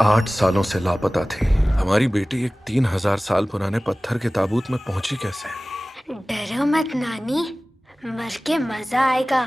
8 सालों से लापता थी। हमारी बेटी एक 3000 साल पुराने पत्थर के ताबूत में पहुंची कैसे? डरो मत नानी, मर के मजा आएगा।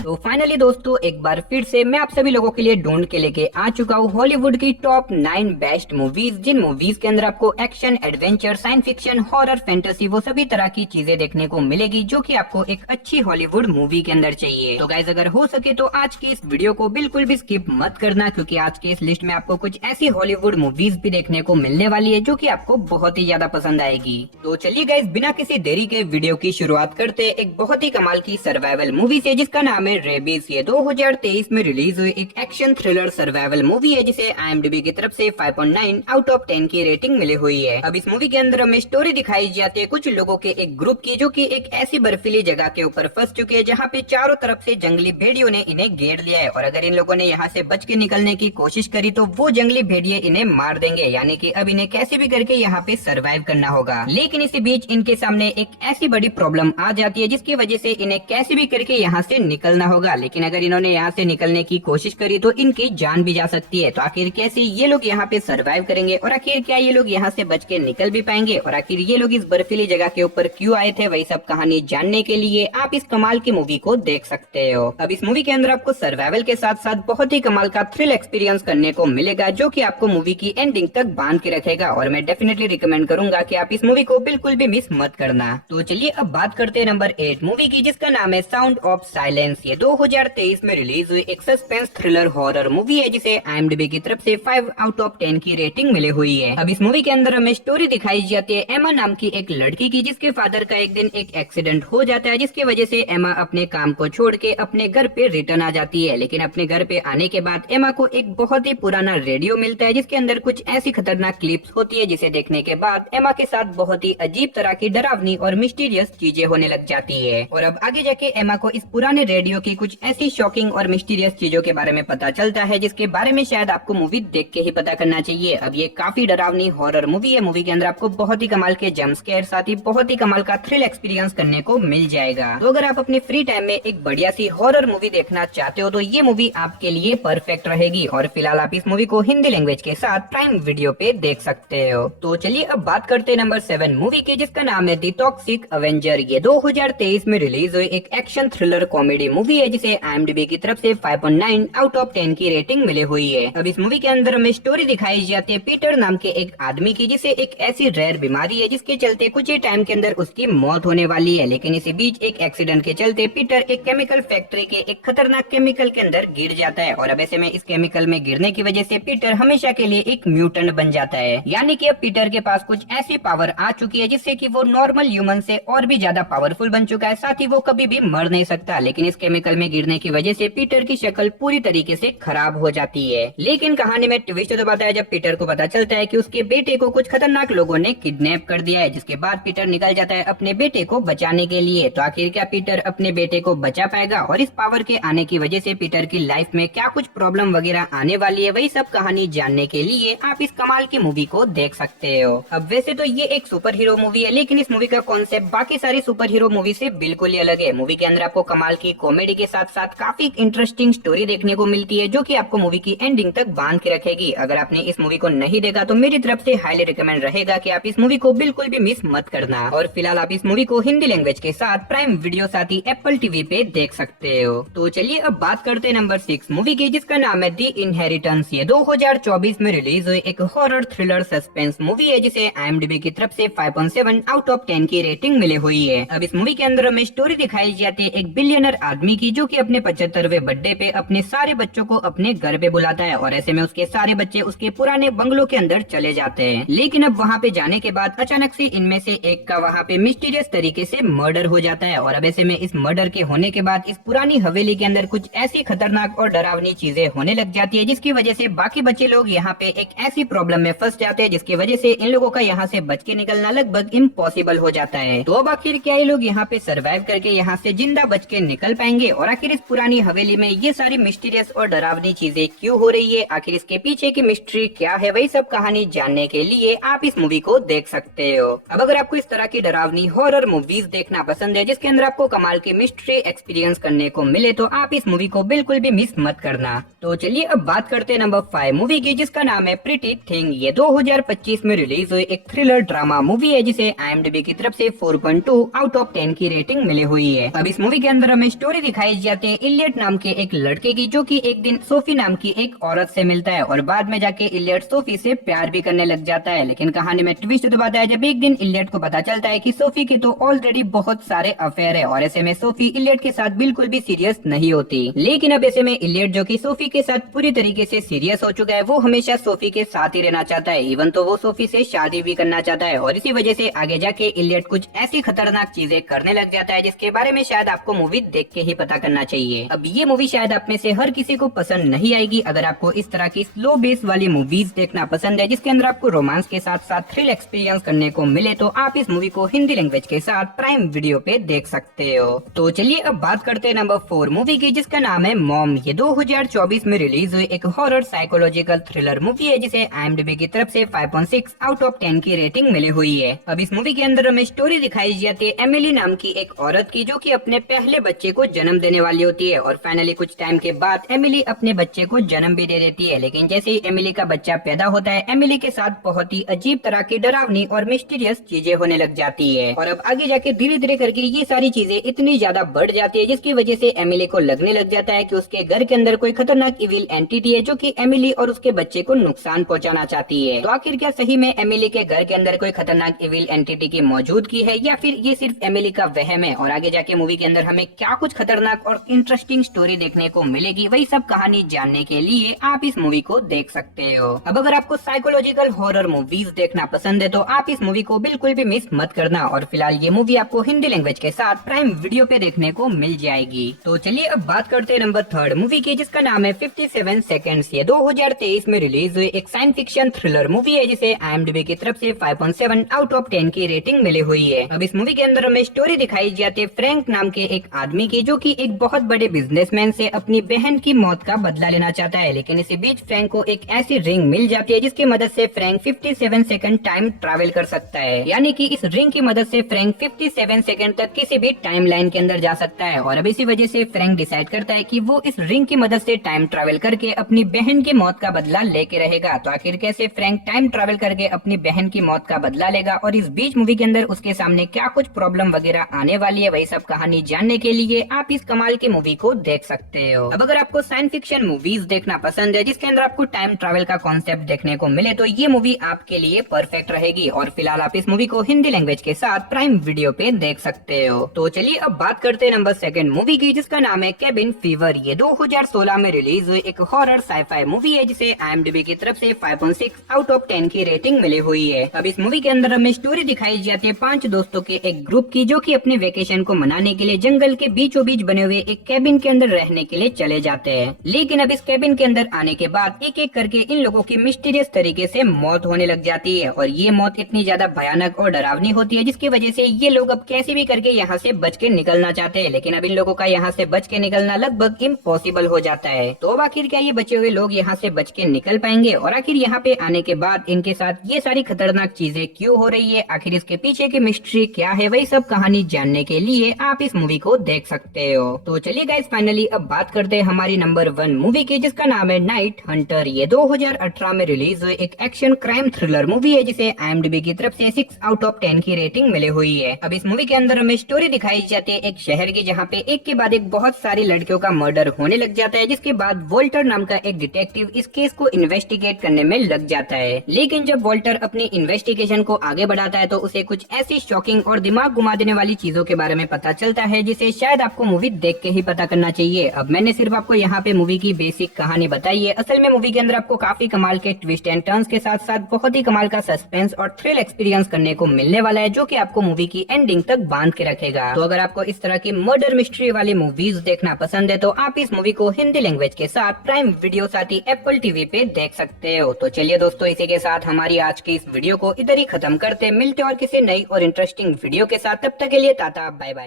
तो फाइनली दोस्तों एक बार फिर से मैं आप सभी लोगों के लिए ढूंढ के लेके आ चुका हूँ हॉलीवुड की टॉप 9 बेस्ट मूवीज, जिन मूवीज के अंदर आपको action, adventure, science fiction, horror, fantasy वो सभी तरह की चीजें देखने को मिलेगी जो कि आपको एक अच्छी हॉलीवुड मूवी के अंदर चाहिए। तो गाइज अगर हो सके तो आज की इस वीडियो को बिल्कुल भी स्किप मत करना, क्योंकि आज की इस लिस्ट में आपको कुछ ऐसी हॉलीवुड मूवीज भी देखने को मिलने वाली है जो की आपको बहुत ही ज्यादा पसंद आएगी। तो चलिए गाइज बिना किसी देरी के वीडियो की शुरुआत करते एक बहुत ही कमाल की सर्वाइवल मूवी से, जिसका नाम है रेबीज। ये 2023 में रिलीज हुई एक एक्शन थ्रिलर सर्वाइवल मूवी है जिसे IMDb की तरफ से 5.9 आउट ऑफ 10 की रेटिंग मिली हुई है। अब इस मूवी के अंदर हमें स्टोरी दिखाई जाती है कुछ लोगों के एक ग्रुप की, जो कि एक ऐसी बर्फीली जगह के ऊपर फंस चुके हैं जहाँ पे चारों तरफ से जंगली भेड़ियों ने इन्हें घेर लिया है, और अगर इन लोगों ने यहाँ से बच के निकलने की कोशिश करी तो वो जंगली भेड़िए इन्हें मार देंगे, यानी कि अब इन्हें कैसे भी करके यहाँ पे सर्वाइव करना होगा। लेकिन इसी बीच इनके सामने एक ऐसी बड़ी प्रॉब्लम आ जाती है जिसकी वजह से इन्हें कैसे भी करके यहाँ से निकलना होगा। लेकिन अगर इन्होंने यहाँ से निकलने की कोशिश करी तो इनकी जान भी जा सकती है। तो आखिर कैसे ये लोग यहाँ पे सरवाइव करेंगे, और आखिर क्या ये लोग यहाँ से बच के निकल भी पाएंगे, और आखिर ये लोग इस बर्फीली जगह के ऊपर क्यों आए थे, वही सब कहानी जानने के लिए आप इस कमाल की मूवी को देख सकते हो। अब इस मूवी के अंदर आपको सर्वाइवल के साथ साथ बहुत ही कमाल का थ्रिल एक्सपीरियंस करने को मिलेगा, जो की आपको मूवी की एंडिंग तक बांध के रखेगा, और मैं डेफिनेटली रिकमेंड करूंगा की आप इस मूवी को बिल्कुल भी मिस मत करना। तो चलिए अब बात करते हैं नंबर 8 मूवी की, जिसका नाम है साउंड ऑफ साइलेंस। ये 2023 में रिलीज हुई एक सस्पेंस थ्रिलर हॉरर मूवी है जिसे IMDb की तरफ से 5 आउट ऑफ 10 की रेटिंग मिली हुई है। अब इस मूवी के अंदर हमें स्टोरी दिखाई जाती है एमा नाम की एक लड़की की, जिसके फादर का एक दिन एक एक्सीडेंट हो जाता है, जिसकी वजह से एमा अपने काम को छोड़ के अपने घर पे रिटर्न आ जाती है। लेकिन अपने घर पे आने के बाद एमा को एक बहुत ही पुराना रेडियो मिलता है, जिसके अंदर कुछ ऐसी खतरनाक क्लिप्स होती है जिसे देखने के बाद एमा के साथ बहुत ही अजीब तरह की डरावनी और मिस्टीरियस चीजें होने लग जाती है। और अब आगे जाके एमा को इस पुराने रेडियो की कुछ ऐसी शॉकिंग और मिस्टीरियस चीजों के बारे में पता चलता है, जिसके बारे में शायद आपको मूवी देख के ही पता करना चाहिए। अब ये काफी डरावनी हॉरर मूवी है। मूवी के अंदर आपको बहुत ही कमाल के जंप स्केयर, साथ ही बहुत ही कमाल का थ्रिल एक्सपीरियंस करने को मिल जाएगा। तो अगर आप अपने फ्री टाइम में एक बढ़िया सी हॉरर मूवी देखना चाहते हो तो ये मूवी आपके लिए परफेक्ट रहेगी। और फिलहाल आप इस मूवी को हिंदी लैंग्वेज के साथ प्राइम वीडियो पे देख सकते हो। तो चलिए अब बात करते हैं नंबर 7 मूवी की, जिसका नाम है द टॉक्सिक अवेंजर। ये 2023 में रिलीज हुई एक एक्शन थ्रिलर कॉमेडी मूवी है जिसे IMDb की तरफ से 5.9 आउट ऑफ 10 की रेटिंग मिली हुई है। अब इस मूवी के अंदर हमें स्टोरी दिखाई जाती है पीटर नाम के एक आदमी की, जिसे एक ऐसी रेयर बीमारी है जिसके चलते कुछ ही टाइम के अंदर उसकी मौत होने वाली है। लेकिन इसी बीच एक एक्सीडेंट के चलते पीटर एक केमिकल फैक्ट्री के एक खतरनाक केमिकल के अंदर गिर जाता है, और अब ऐसे में इस केमिकल में गिरने की वजह से पीटर हमेशा के लिए एक म्यूटेंट बन जाता है। यानी कि अब पीटर के पास कुछ ऐसी पावर आ चुकी है जिससे कि वो नॉर्मल ह्यूमन से और भी ज्यादा पावरफुल बन चुका है, साथ ही वो कभी भी मर नहीं सकता। लेकिन इस केमिकल में गिरने की वजह से पीटर की शक्ल पूरी तरीके से खराब हो जाती है। लेकिन कहानी में ट्विस्ट तो बताया जब पीटर को पता चलता है कि उसके बेटे को कुछ खतरनाक लोगों ने किडनैप कर दिया है, जिसके बाद पीटर निकल जाता है अपने बेटे को बचाने के लिए। तो आखिर क्या पीटर अपने बेटे को बचा पाएगा, और इस पावर के आने की वजह से पीटर की लाइफ में क्या कुछ प्रॉब्लम वगैरह आने वाली है, वही सब कहानी जानने के लिए आप इस कमाल की मूवी को देख सकते हो। अब वैसे तो ये एक सुपर हीरो मूवी है, लेकिन इस मूवी का कॉन्सेप्ट बाकी सारी सुपर हीरो मूवी से बिल्कुल ही अलग है। मूवी के अंदर आपको कमाल की कॉमेडी के साथ साथ काफी इंटरेस्टिंग स्टोरी देखने को मिलती है, जो कि आपको मूवी की एंडिंग तक बांध के रखेगी। अगर आपने इस मूवी को नहीं देखा तो मेरी तरफ से हाईली रिकमेंड रहेगा कि आप इस मूवी को बिल्कुल भी मिस मत करना। और फिलहाल आप इस मूवी को हिंदी लैंग्वेज के साथ प्राइम वीडियो साथ ही एप्पल टीवी पे देख सकते हो। तो चलिए अब बात करते हैं नंबर 6 मूवी की, जिसका नाम है द इनहेरिटेंस। ये 2024 में रिलीज हुई एक हॉरर थ्रिलर सस्पेंस मूवी है जिसे IMDb की तरफ से 5.7 आउट ऑफ 10 की रेटिंग मिली हुई है। अब इस मूवी के अंदर हमें स्टोरी दिखाई जाती है एक बिलियनर आदमी की, जो कि अपने 75वें बर्थडे पे अपने सारे बच्चों को अपने घर पे बुलाता है, और ऐसे में उसके सारे बच्चे उसके पुराने बंगलो के अंदर चले जाते हैं। लेकिन अब वहाँ पे जाने के बाद अचानक से इनमें से एक का वहाँ पे मिस्टीरियस तरीके से मर्डर हो जाता है, और अब ऐसे में इस मर्डर के होने के बाद इस पुरानी हवेली के अंदर कुछ ऐसी खतरनाक और डरावनी चीजें होने लग जाती है, जिसकी वजह से बाकी बच्चे लोग यहाँ पे एक ऐसी प्रॉब्लम में फंस जाते हैं, जिसकी वजह से इन लोगों का यहाँ से बच के निकलना लगभग इम्पॉसिबल हो जाता है। तो अब आखिर क्या ये लोग यहाँ पे सर्वाइव करके यहाँ से जिंदा बच के निकल पाएंगे, है और आखिर इस पुरानी हवेली में ये सारी मिस्टीरियस और डरावनी चीजें क्यों हो रही है, आखिर इसके पीछे की मिस्ट्री क्या है, वही सब कहानी जानने के लिए आप इस मूवी को देख सकते हो। अब अगर आपको इस तरह की डरावनी हॉरर मूवीज देखना पसंद है जिसके अंदर आपको कमाल की मिस्ट्री एक्सपीरियंस करने को मिले तो आप इस मूवी को बिल्कुल भी मिस मत करना। तो चलिए अब बात करते हैं नंबर 5 मूवी की, जिसका नाम है प्रीटी थिंग। ये 2025 में रिलीज हुई एक थ्रिलर ड्रामा मूवी है जिसे IMDb की तरफ से 4.2 आउट ऑफ 10 की रेटिंग मिली हुई है। अब इस मूवी के अंदर हमें स्टोरी दिखाई जाती है इलियट नाम के एक लड़के की, जो कि एक दिन सोफी नाम की एक औरत से मिलता है और बाद में जाके इलियट सोफी से प्यार भी करने लग जाता है। लेकिन कहानी में ट्विस्ट तो आता है जब एक दिन इलियट को पता चलता है कि सोफी के तो ऑलरेडी बहुत सारे अफेयर है और ऐसे में सोफी इलियट के साथ बिल्कुल भी सीरियस नहीं होती। लेकिन अब ऐसे में इलियट, जो कि सोफी के साथ पूरी तरीके से सीरियस हो चुका है, वो हमेशा सोफी के साथ ही रहना चाहता है। इवन तो वो सोफी से शादी भी करना चाहता है और इसी वजह से आगे जाके इलियट कुछ ऐसी खतरनाक चीजें करने लग जाता है जिसके बारे में शायद आपको मूवी देख के ही पता करना चाहिए। अब ये मूवी शायद आप में से हर किसी को पसंद नहीं आएगी। अगर आपको इस तरह की स्लो बेस वाली मूवीज देखना पसंद है जिसके अंदर आपको रोमांस के साथ साथ थ्रिल एक्सपीरियंस करने को मिले तो आप इस मूवी को हिंदी लैंग्वेज के साथ प्राइम वीडियो पे देख सकते हो। तो चलिए अब बात करते हैं नंबर 4 मूवी की, जिसका नाम है मॉम। ये 2024 में रिलीज हुई एक हॉरर साइकोलॉजिकल थ्रिलर मूवी है जिसे IMDb की तरफ से 5.6 आउट ऑफ 10 की रेटिंग मिली हुई है। अब इस मूवी के अंदर हमें स्टोरी दिखाई जाती है एमिली नाम की एक औरत की, जो कि अपने पहले बच्चे को जन्म देने वाली होती है और फाइनली कुछ टाइम के बाद एमिली अपने बच्चे को जन्म भी दे देती है। लेकिन जैसे ही एमिली का बच्चा पैदा होता है, एमिली के साथ बहुत ही अजीब तरह की डरावनी और मिस्टीरियस चीजें होने लग जाती है और अब आगे जाके धीरे धीरे करके ये सारी चीजें इतनी ज्यादा बढ़ जाती है जिसकी वजह से एमिली को लगने लग जाता है कि उसके घर के अंदर कोई खतरनाक इविल एंटिटी है जो कि एमिली और उसके बच्चे को नुकसान पहुंचाना चाहती है। तो आखिर क्या सही में एमिली के घर के अंदर कोई खतरनाक इविल एंटिटी की मौजूदगी है या फिर ये सिर्फ एमिली का वहम है? और आगे जाके मूवी के अंदर हमें क्या कुछ खतरनाक और इंटरेस्टिंग स्टोरी देखने को मिलेगी, वही सब कहानी जानने के लिए आप इस मूवी को देख सकते हो। अब अगर आपको साइकोलॉजिकल हॉरर मूवीज देखना पसंद है तो आप इस मूवी को बिल्कुल भी मिस मत करना और फिलहाल ये मूवी आपको हिंदी लैंग्वेज के साथ प्राइम वीडियो पे देखने को मिल जाएगी। तो चलिए अब बात करते हैं नंबर 3 मूवी की, जिसका नाम है 57 सेकंड्स। ये 2023 में रिलीज हुई एक साइंस फिक्शन थ्रिलर मूवी है जिसे IMDb की तरफ से 5.7 आउट ऑफ 10 की रेटिंग मिली हुई है। अब इस मूवी के अंदर हमें स्टोरी दिखाई जाती है फ्रैंक नाम के एक आदमी की, जो कि एक बहुत बड़े बिजनेसमैन से अपनी बहन की मौत का बदला लेना चाहता है। लेकिन इसी बीच फ्रैंक को एक ऐसी रिंग मिल जाती है जिसकी मदद से फ्रैंक 57 सेकंड टाइम ट्रैवल कर सकता है। यानी कि इस रिंग की मदद से फ्रैंक 57 सेकंड तक किसी भी टाइम लाइन के अंदर जा सकता है और अब इसी वजह से फ्रैंक डिसाइड करता है कि वो इस रिंग की मदद से टाइम ट्रैवल करके अपनी बहन की मौत का बदला लेके रहेगा। तो आखिर कैसे फ्रैंक टाइम ट्रैवल करके अपनी बहन की मौत का बदला लेगा और इस बीच मूवी के अंदर उसके सामने क्या कुछ प्रॉब्लम वगैरह आने वाली है, वही सब कहानी जानने के लिए आप इस कमाल की मूवी को देख सकते हो। अब अगर आपको साइंस फिक्शन मूवीज देखना पसंद है जिसके अंदर आपको टाइम ट्रैवल का कॉन्सेप्ट देखने को मिले तो ये मूवी आपके लिए परफेक्ट रहेगी और फिलहाल आप इस मूवी को हिंदी लैंग्वेज के साथ प्राइम वीडियो पे देख सकते हो। तो चलिए अब बात करते हैं नंबर 2 मूवी की, जिसका नाम है केबिन फीवर। ये 2016 में रिलीज हुई एक हॉरर साइफाई मूवी है जिसे IMDb की तरफ से 5.6 आउट ऑफ 10 की रेटिंग मिली हुई है। अब इस मूवी के अंदर हमें स्टोरी दिखाई जाती है 5 दोस्तों के एक ग्रुप की, जो कि अपने वेकेशन को मनाने के लिए जंगल के बीचों बीच बने हुए एक केबिन के अंदर रहने के लिए चले जाते हैं। लेकिन अब इस केबिन के अंदर आने के बाद एक एक करके इन लोगों की मिस्टीरियस तरीके से मौत होने लग जाती है और ये मौत इतनी ज्यादा भयानक और डरावनी होती है जिसकी वजह से ये लोग अब कैसे भी करके यहाँ से बच के निकलना चाहते हैं। लेकिन अब इन लोगों का यहाँ से बच के निकलना लगभग इम्पॉसिबल हो जाता है। तो अब आखिर क्या ये बचे हुए लोग यहाँ से बच के निकल पाएंगे और आखिर यहाँ पे आने के बाद इनके साथ ये सारी खतरनाक चीजें क्यों हो रही है, आखिर इसके पीछे की मिस्ट्री क्या है, वही सब कहानी जानने के लिए आप इस मूवी को देख सकते हो। तो चलिए गाइस फाइनली अब बात करते हैं हमारी नंबर 1 मूवी की, जिसका नाम है नाइट हंटर। ये 2018 में रिलीज हुई एक एक्शन क्राइम थ्रिलर मूवी है जिसे IMDb की तरफ से 6 आउट ऑफ 10 की रेटिंग मिली हुई है। अब इस मूवी के अंदर हमें स्टोरी दिखाई जाती है एक शहर की, जहाँ पे एक के बाद एक बहुत सारी लड़कियों का मर्डर होने लग जाता है, जिसके बाद वोल्टर नाम का एक डिटेक्टिव इस केस को इन्वेस्टिगेट करने में लग जाता है। लेकिन जब वोल्टर अपनी इन्वेस्टिगेशन को आगे बढ़ाता है तो उसे कुछ ऐसी शॉकिंग और दिमाग घुमा देने वाली चीजों के बारे में पता चलता है जिसे शायद आपको मूवी देख के ही पता करना चाहिए। अब मैंने सिर्फ आपको यहाँ पे मूवी की बेसिक कहानी बताई है, असल में मूवी के अंदर आपको काफी कमाल के ट्विस्ट एंड टर्न्स के साथ साथ बहुत ही कमाल का सस्पेंस और थ्रिल एक्सपीरियंस करने को मिलने वाला है, जो कि आपको मूवी की एंडिंग तक बांध के रखेगा। तो अगर आपको इस तरह की मर्डर मिस्ट्री वाली मूवीज देखना पसंद है तो आप इस मूवी को हिंदी लैंग्वेज के साथ प्राइम वीडियो साथ ही एप्पल टीवी पे देख सकते हो। तो चलिए दोस्तों, इसी के साथ हमारी आज की इस वीडियो को इधर ही खत्म करते, मिलते और किसी नई और इंटरेस्टिंग वीडियो के साथ। तब तक के लिए टाटा बाय बाय।